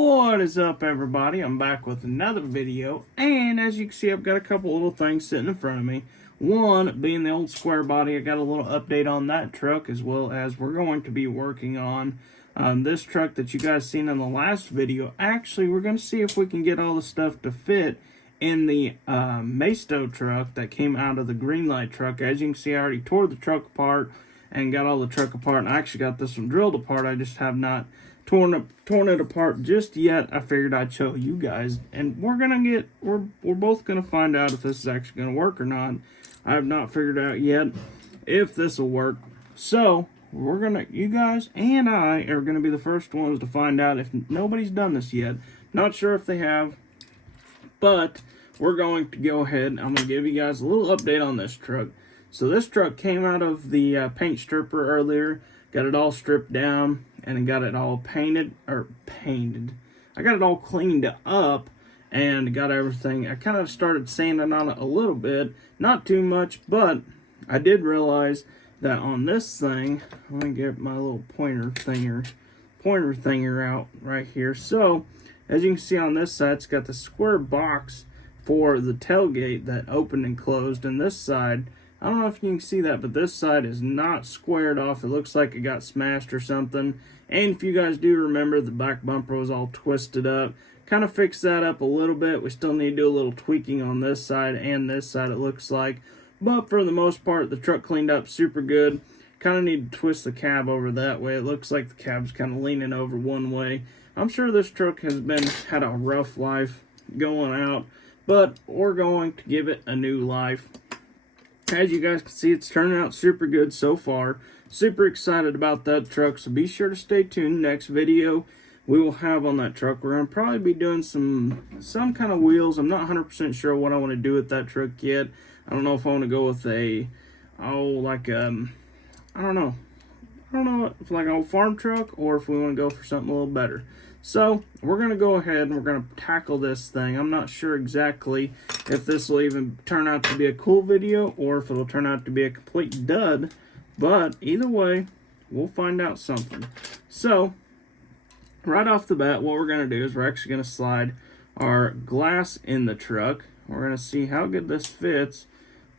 What is up, everybody? I'm back with another video, and as you can see, I've got a couple little things sitting in front of me. One being the old square body. I got a little update on that truck, as well as we're going to be working on this truck that you guys seen in the last video. Actually, we're going to see if we can get all the stuff to fit in the maisto truck that came out of the greenlight truck. As you can see, I already tore the truck apart and got all the truck apart, and I actually got this one drilled apart. I just have not torn it apart just yet. I figured I'd show you guys, and we're both gonna find out if this is actually gonna work or not. I have not figured out yet if this will work, so you guys and I are gonna be the first ones to find out if nobody's done this yet. Not sure if they have, but we're going to go ahead. I'm gonna give you guys a little update on this truck. So this truck came out of the paint stripper earlier, got it all stripped down, and got it all painted. I got it all cleaned up and got everything. I kind of started sanding on it a little bit, not too much, but I did realize that on this thing, let me get my little pointer thinger out right here. So as you can see on this side, it's got the square box for the tailgate that opened and closed, and this side, I don't know if you can see that, but this side is not squared off. It looks like it got smashed or something. And if you guys do remember, the back bumper was all twisted up. Kind of fixed that up a little bit. We still need to do a little tweaking on this side and this side, it looks like. But for the most part, the truck cleaned up super good. Kind of need to twist the cab over that way. It looks like the cab's kind of leaning over one way. I'm sure this truck has had a rough life going out, but we're going to give it a new life. As you guys can see, it's turning out super good so far. Super excited about that truck, so be sure to stay tuned. Next video we will have on that truck, we're going to probably be doing some kind of wheels. I'm not 100% sure what I want to do with that truck yet. I don't know if I want to go with I don't know if like an old farm truck, or if we want to go for something a little better. So we're going to go ahead and we're going to tackle this thing. I'm not sure exactly if this will even turn out to be a cool video or if it'll turn out to be a complete dud, but either way, we'll find out something. So right off the bat, what we're going to do is we're actually going to slide our glass in the truck. We're going to see how good this fits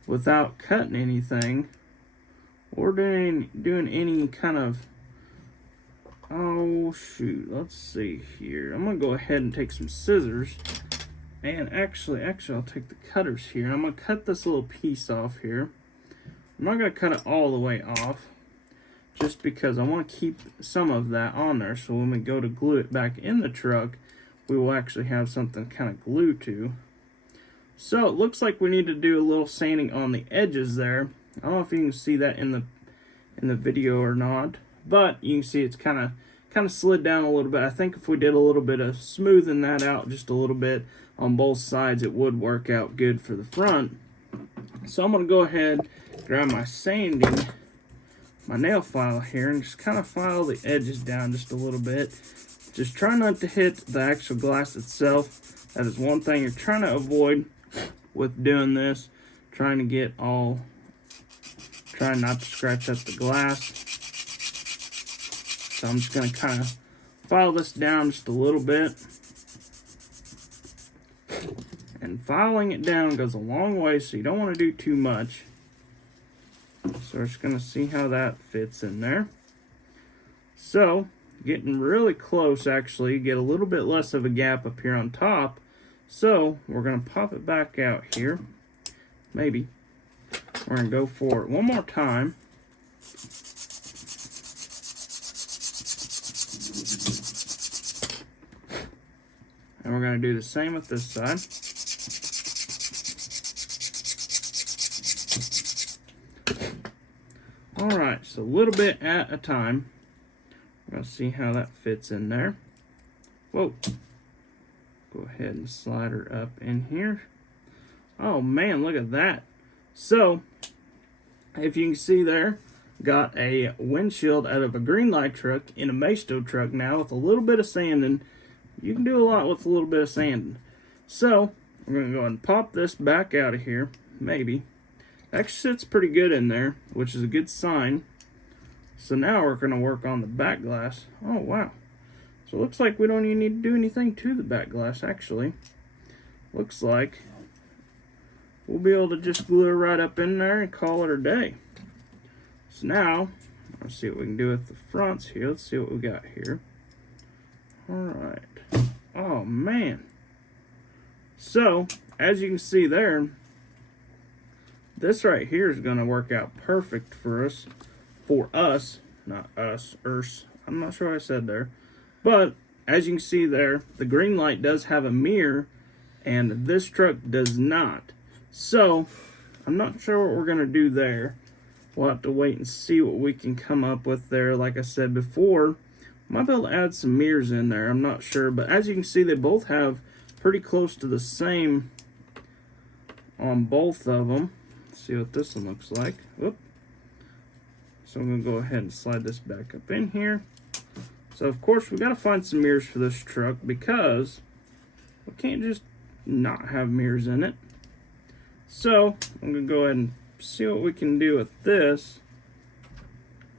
without cutting anything or doing any kind of, oh shoot, let's see here. I'm gonna go ahead and take some scissors, and actually I'll take the cutters here. I'm gonna cut this little piece off here. I'm not gonna cut it all the way off, just because I want to keep some of that on there, so when we go to glue it back in the truck, we will actually have something kind of glue to. So it looks like we need to do a little sanding on the edges there. I don't know if you can see that in the video or not, but you can see it's kind of slid down a little bit. I think if we did a little bit of smoothing that out just a little bit on both sides, it would work out good for the front. So I'm going to go ahead, grab my nail file here, and just kind of file the edges down just a little bit. Just try not to hit the actual glass itself. That is one thing you're trying to avoid with doing this. Trying not to scratch up the glass. So I'm just going to kind of file this down just a little bit. And filing it down goes a long way, so you don't want to do too much. So we're just going to see how that fits in there. So, getting really close actually, get a little bit less of a gap up here on top. So, we're going to pop it back out here. Maybe. We're going to go for it one more time. And we're going to do the same with this side. Alright, so a little bit at a time. We're going to see how that fits in there. Whoa. Go ahead and slide her up in here. Oh man, look at that. So, if you can see there, got a windshield out of a greenlight truck in a maisto truck now with a little bit of sanding. You can do a lot with a little bit of sanding. So, we're going to go ahead and pop this back out of here, maybe. Actually sits pretty good in there, which is a good sign. So now we're going to work on the back glass. Oh, wow. So it looks like we don't even need to do anything to the back glass, actually. Looks like we'll be able to just glue it right up in there and call it a day. So now, let's see what we can do with the fronts here. Let's see what we got here. Alright. Oh, man. So, as you can see there, this right here is going to work out perfect for us. Not us, I'm not sure what I said there. But, as you can see there, the green light does have a mirror, and this truck does not. So, I'm not sure what we're going to do there. We'll have to wait and see what we can come up with there. Like I said before, might be able to add some mirrors in there. I'm not sure. But as you can see, they both have pretty close to the same on both of them. Let's see what this one looks like. Whoop. So I'm going to go ahead and slide this back up in here. So, of course, we got to find some mirrors for this truck because we can't just not have mirrors in it. So, I'm going to go ahead and see what we can do with this.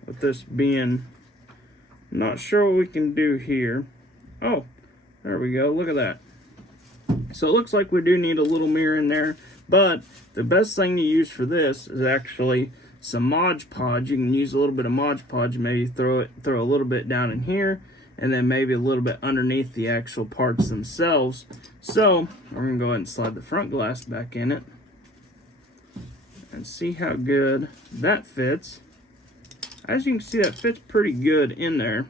With this being, I'm not sure what we can do here. Oh, there we go. Look at that. So, it looks like we do need a little mirror in there. But the best thing to use for this is actually some Mod Podge. You can use a little bit of Mod Podge, maybe throw a little bit down in here, and then maybe a little bit underneath the actual parts themselves. So we're gonna go ahead and slide the front glass back in it and see how good that fits. As you can see, that fits pretty good in there.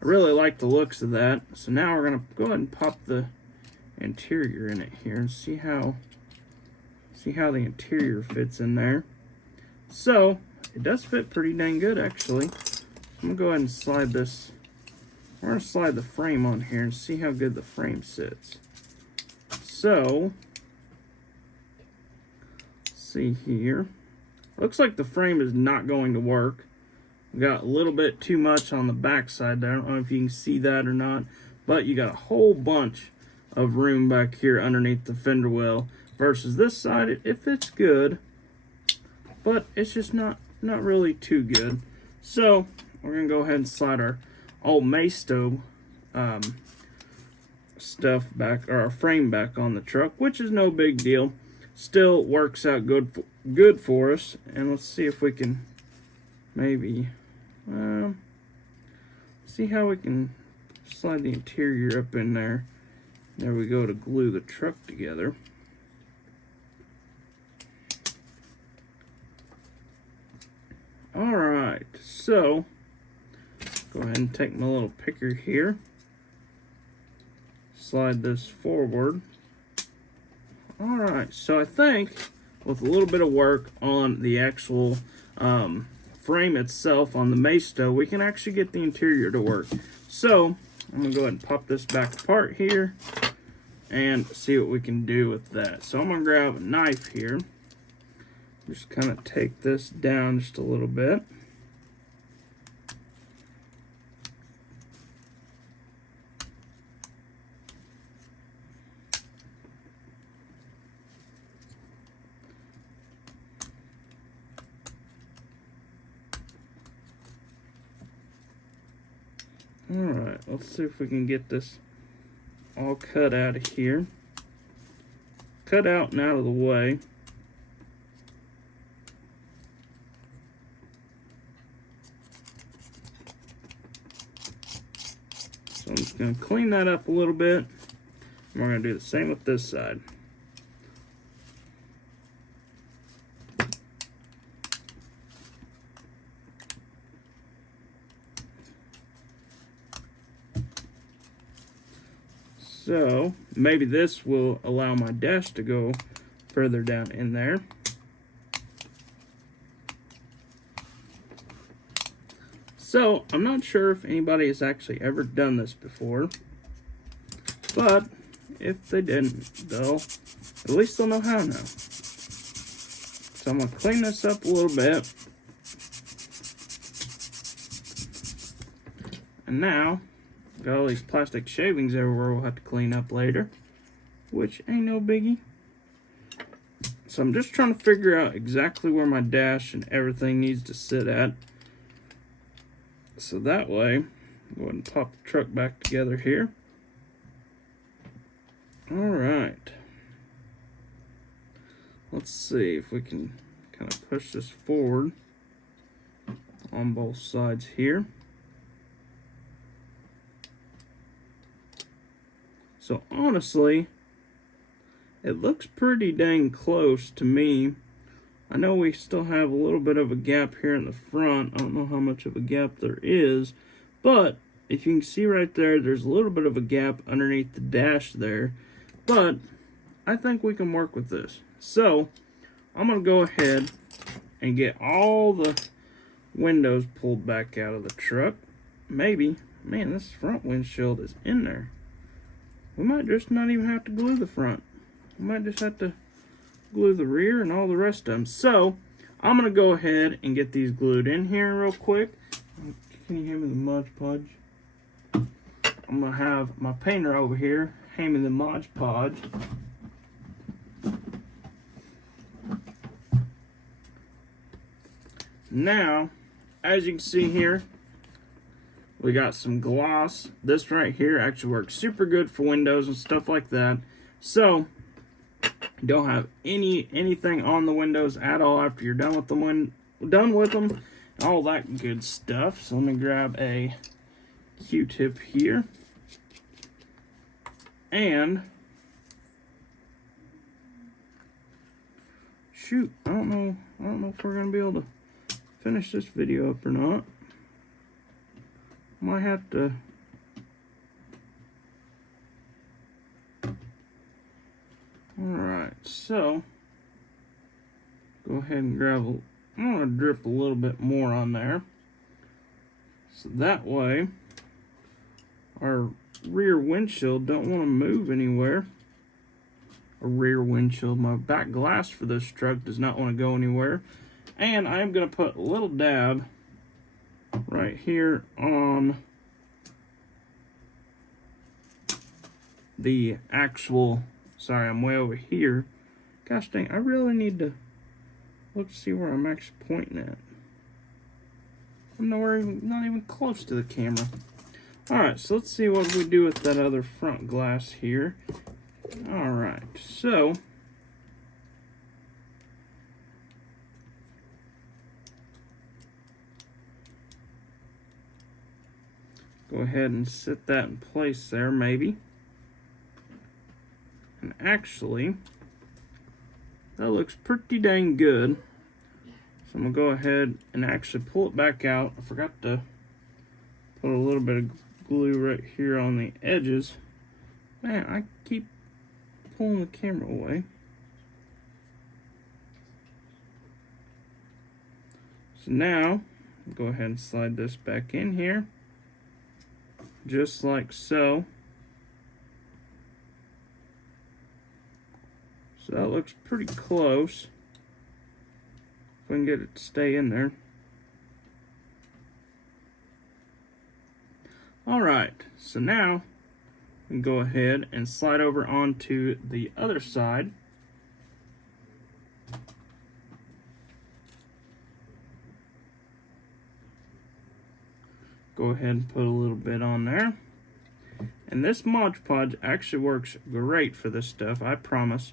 I really like the looks of that. So now we're gonna go ahead and pop the interior in it here and see how the interior fits in there. So, it does fit pretty dang good, actually. I'm going to go ahead and slide this. We're going to slide the frame on here and see how good the frame sits. So, let's see here. Looks like the frame is not going to work. We got a little bit too much on the back side there. I don't know if you can see that or not. But you got a whole bunch of room back here underneath the fender well. Versus this side, it fits good. But it's just not really too good. So we're gonna go ahead and slide our old maisto stuff back, or our frame back on the truck, which is no big deal. Still works out good for us. And let's see if we can maybe see how we can slide the interior up in there. There we go, to glue the truck together. Alright, so go ahead and take my little picker here. Slide this forward. Alright, so I think with a little bit of work on the actual frame itself on the maisto, we can actually get the interior to work. So I'm going to go ahead and pop this back apart here and see what we can do with that. So I'm going to grab a knife here. Just kind of take this down just a little bit. Alright, let's see if we can get this all cut out of here. Cut out and out of the way. So I'm just going to clean that up a little bit. And we're going to do the same with this side. So maybe this will allow my dash to go further down in there. So I'm not sure if anybody has actually ever done this before, but if they didn't, they'll at least they'll know how now. So I'm gonna clean this up a little bit. And now got all these plastic shavings everywhere we'll have to clean up later, which ain't no biggie. So I'm just trying to figure out exactly where my dash and everything needs to sit at. So that way Go ahead and pop the truck back together here. All right. Let's see if we can kind of push this forward on both sides here. So honestly, it looks pretty dang close to me. I know we still have a little bit of a gap here in the front. I don't know how much of a gap there is, but if you can see right there, there's a little bit of a gap underneath the dash there, but I think we can work with this. So I'm gonna go ahead and get all the windows pulled back out of the truck. Maybe, man, this front windshield is in there. We might just not even have to glue the front. We might just have to glue the rear and all the rest of them. So I'm gonna go ahead and get these glued in here real quick. Can you hear me the Mod Podge? I'm gonna have my painter over here hand me the Mod Podge. Now, as you can see here, we got some gloss. This right here actually works super good for windows and stuff like that. So don't have anything on the windows at all after you're done with them, all that good stuff. So let me grab a Q-tip here, and shoot, I don't know if we're gonna be able to finish this video up or not. Might have to. Alright, so go ahead and grab I'm gonna drip a little bit more on there. So that way our rear windshield don't want to move anywhere. A rear windshield, my back glass for this truck does not want to go anywhere. And I'm gonna put a little dab right here on the actual, sorry, I'm way over here. Gosh dang, I really need to look to see where I'm actually pointing at. I'm nowhere, not even close to the camera. Alright, so let's see what we do with that other front glass here. Alright, so go ahead and set that in place there, maybe. And actually, that looks pretty dang good. So I'm gonna go ahead and actually pull it back out. I forgot to put a little bit of glue right here on the edges. Man, I keep pulling the camera away. So now, go ahead and slide this back in here. Just like so. So that looks pretty close. If we can get it to stay in there. Alright, so now we can go ahead and slide over onto the other side. Go ahead and put a little bit on there. And this Mod Podge actually works great for this stuff, I promise.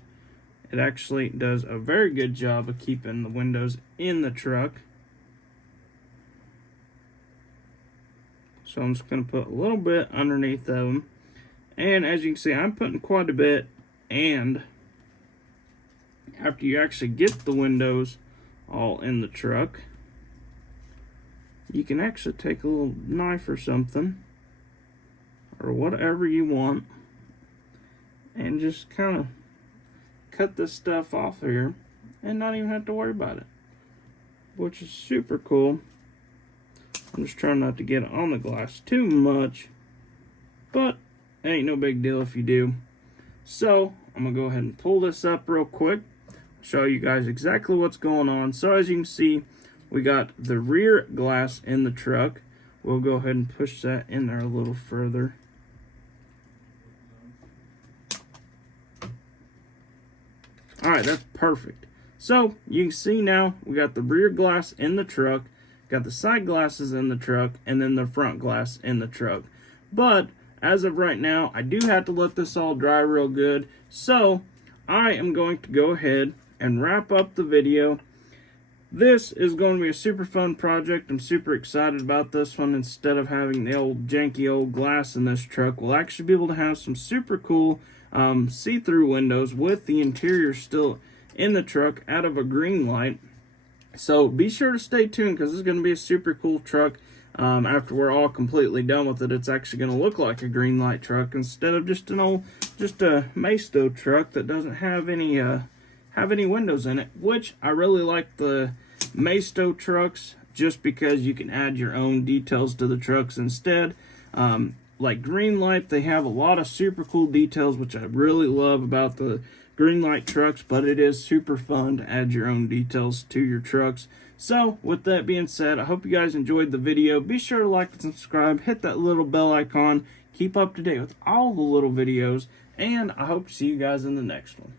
It actually does a very good job of keeping the windows in the truck. So I'm just going to put a little bit underneath of them. And as you can see, I'm putting quite a bit. And after you actually get the windows all in the truck, you can actually take a little knife or something, or whatever you want, and just kind of cut this stuff off here and not even have to worry about it, which is super cool. I'm just trying not to get on the glass too much, but it ain't no big deal if you do. So I'm gonna go ahead and pull this up real quick, show you guys exactly what's going on. So as you can see, we got the rear glass in the truck. We'll go ahead and push that in there a little further. Alright, that's perfect. So you can see now we got the rear glass in the truck, got the side glasses in the truck, and then the front glass in the truck. But as of right now, I do have to let this all dry real good. So I am going to go ahead and wrap up the video. This is going to be a super fun project. I'm super excited about this one. Instead of having the old janky old glass in this truck, we'll actually be able to have some super cool see-through windows with the interior still in the truck out of a greenlight. So be sure to stay tuned, because this is going to be a super cool truck. After we're all completely done with it, it's actually going to look like a greenlight truck instead of just a maisto truck that doesn't have any windows in it. Which I really like the maisto trucks, just because you can add your own details to the trucks instead. Like greenlight, they have a lot of super cool details, which I really love about the greenlight trucks, but it is super fun to add your own details to your trucks. So with that being said, I hope you guys enjoyed the video. Be sure to like and subscribe, hit that little bell icon, keep up to date with all the little videos, and I hope to see you guys in the next one.